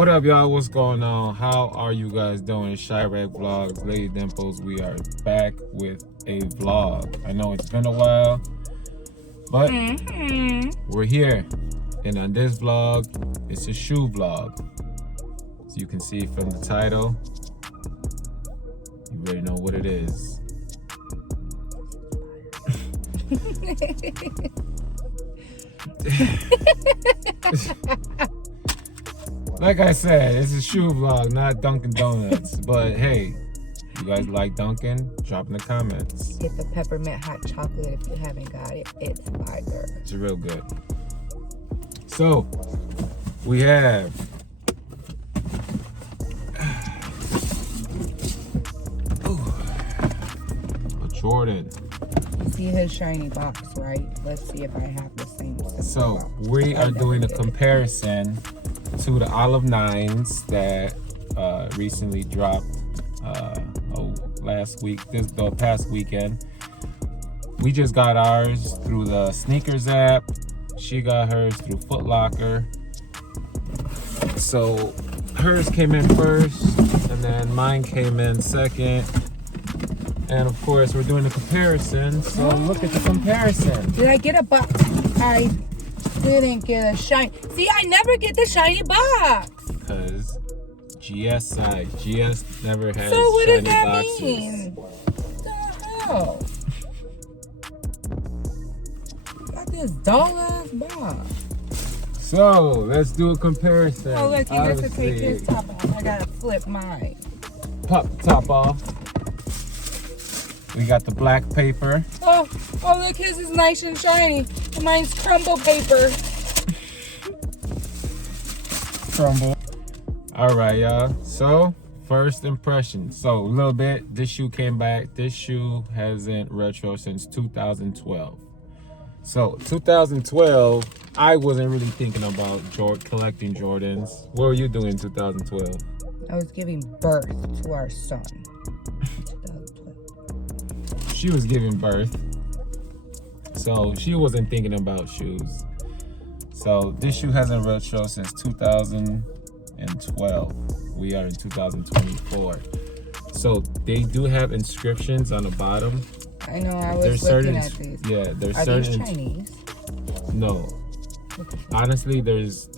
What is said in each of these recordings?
What up, y'all? What's going on? How are you guys doing? It's Chirac Vlogs, Lady Dimples. We are back with a vlog. I know it's been a while, but we're here. And on this vlog, it's a shoe vlog. As you can see from the title, you already know what it is. Like I said, it's a shoe vlog, not Dunkin' Donuts. But hey, you guys like Dunkin'? Drop in the comments. Get the peppermint hot chocolate if you haven't got it. It's fire. It's real good. So, we have a Jordan. See his shiny box, right? Let's see if I have the same. So, we are doing a comparison to the Olive 9s that recently dropped last week, the past weekend. We just got ours through the Sneakers app. She got hers through Foot Locker. So hers came in first, and then mine came in second. And of course, we're doing a comparison. So look at the comparison. Did I get a box? I didn't get a shiny. See, I never get the shiny box. Because GS side. GS never has so what shiny does that boxes. mean? What the hell? Got this dull ass box. So let's do a comparison. Oh look, he has to take Obviously, his top off. I gotta flip mine. pop the top off. We got the black paper. Oh look, his is nice and shiny. And mine's crumble paper. Crumble. All right, y'all. So first impression. So a little bit. This shoe came back. This shoe hasn't retro since 2012. So 2012, I wasn't really thinking about collecting Jordans. What were you doing in 2012? I was giving birth to our son. She was giving birth, so she wasn't thinking about shoes. So this shoe hasn't retro since 2012. We are in 2024. So they do have inscriptions on the bottom. I know, I was looking at these. Yeah, there's Are certain. these Chinese? No. Honestly, there's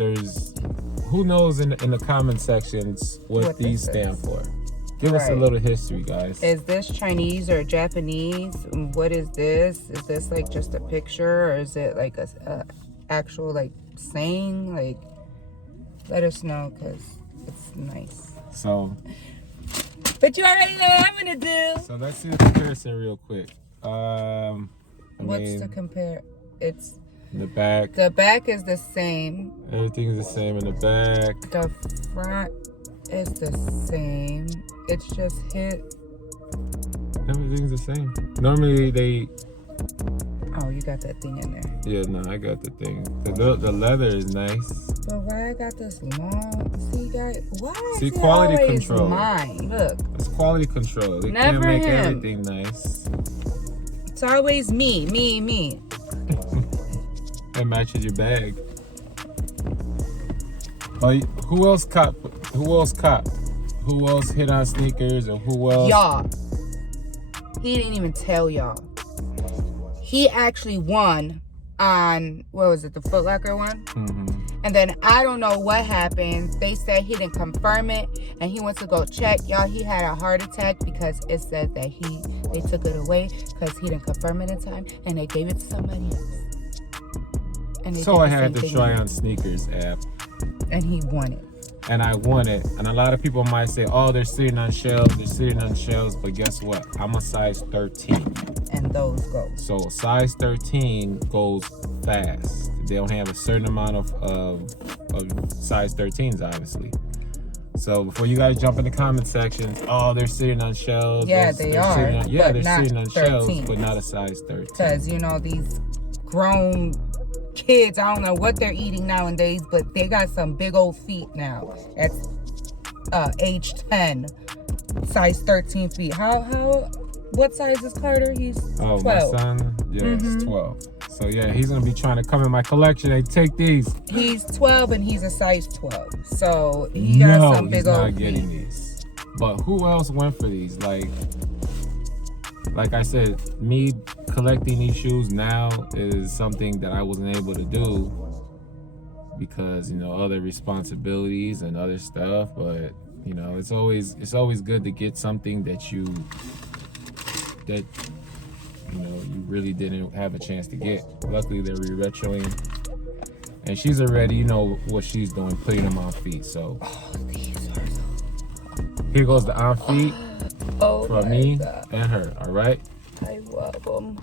who knows in the comment sections what these stand for. Give us a little history, guys. Is this Chinese or Japanese? What is this? Is this like just a picture, or is it like a actual like saying? Like, let us know, because it's nice. So. But you already know what I'm gonna do. So let's see the comparison real quick. What's the compare? It's the back. The back is the same. Everything is the same in the back. The front is the same. It's just hit. Everything's the same. Normally they. Oh, you got that thing in there. Yeah, no, I got the thing. The leather is nice. But why I got this long? See, guys, why See, is quality it always control. mine? Look. It's quality control. They Never can't make him. everything nice. It's always me. It matches your bag. But who else cop? Who else hit on sneakers, or who else? Y'all. He didn't even tell y'all. He actually won on, what was it, the Foot Locker one? Mm-hmm. And then I don't know what happened. They said he didn't confirm it, and he went to go check. Y'all, he had a heart attack because it said that they took it away because he didn't confirm it in time, and they gave it to somebody else. And So I had the Try On Sneakers app. And he won it. And I won it. And a lot of people might say, oh, they're sitting on shelves. But guess what? I'm a size 13. And those go. So size 13 goes fast. They don't have a certain amount of size 13s, obviously. So before you guys jump in the comment sections, oh, they're sitting on shelves. Yeah, they are. They're sitting on shelves, but not a size 13. Because, you know, these grown kids, I don't know what they're eating nowadays, but they got some big old feet now at age 10, size 13 feet. How What size is Carter? He's 12. My son, he's 12. So yeah, he's gonna be trying to come in my collection. Hey, take these. He's 12 and he's a size 12. So he got some big old feet. Getting these. But who else went for these? Like I said, me collecting these shoes now is something that I wasn't able to do because, you know, other responsibilities and other stuff. But, you know, it's always good to get something that you really didn't have a chance to get. Luckily, they're re-retroing. And she's already, you know what she's doing, putting them on feet. So these are so... Here goes the on feet for me God. and her, all right? I love them.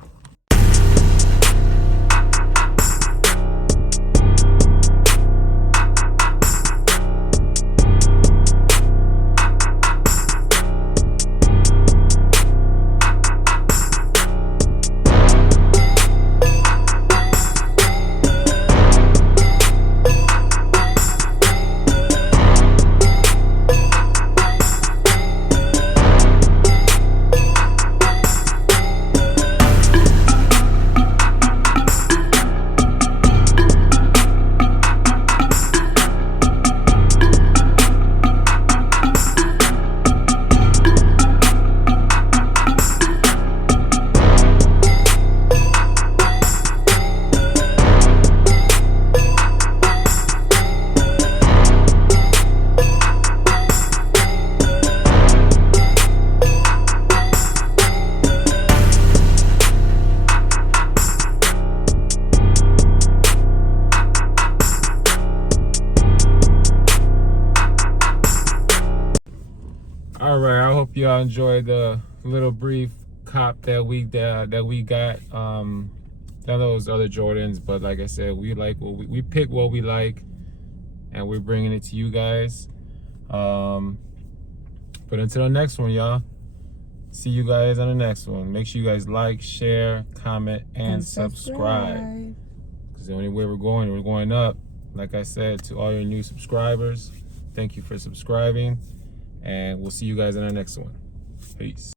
All right, I hope y'all enjoyed the little brief cop that we got. None of those other Jordans, but like I said, we like what we pick what we like, and we're bringing it to you guys. But until the next one, y'all. See you guys on the next one. Make sure you guys like, share, comment, and subscribe. Because the only way we're going up. Like I said, to all your new subscribers, thank you for subscribing. And we'll see you guys in our next one. Peace.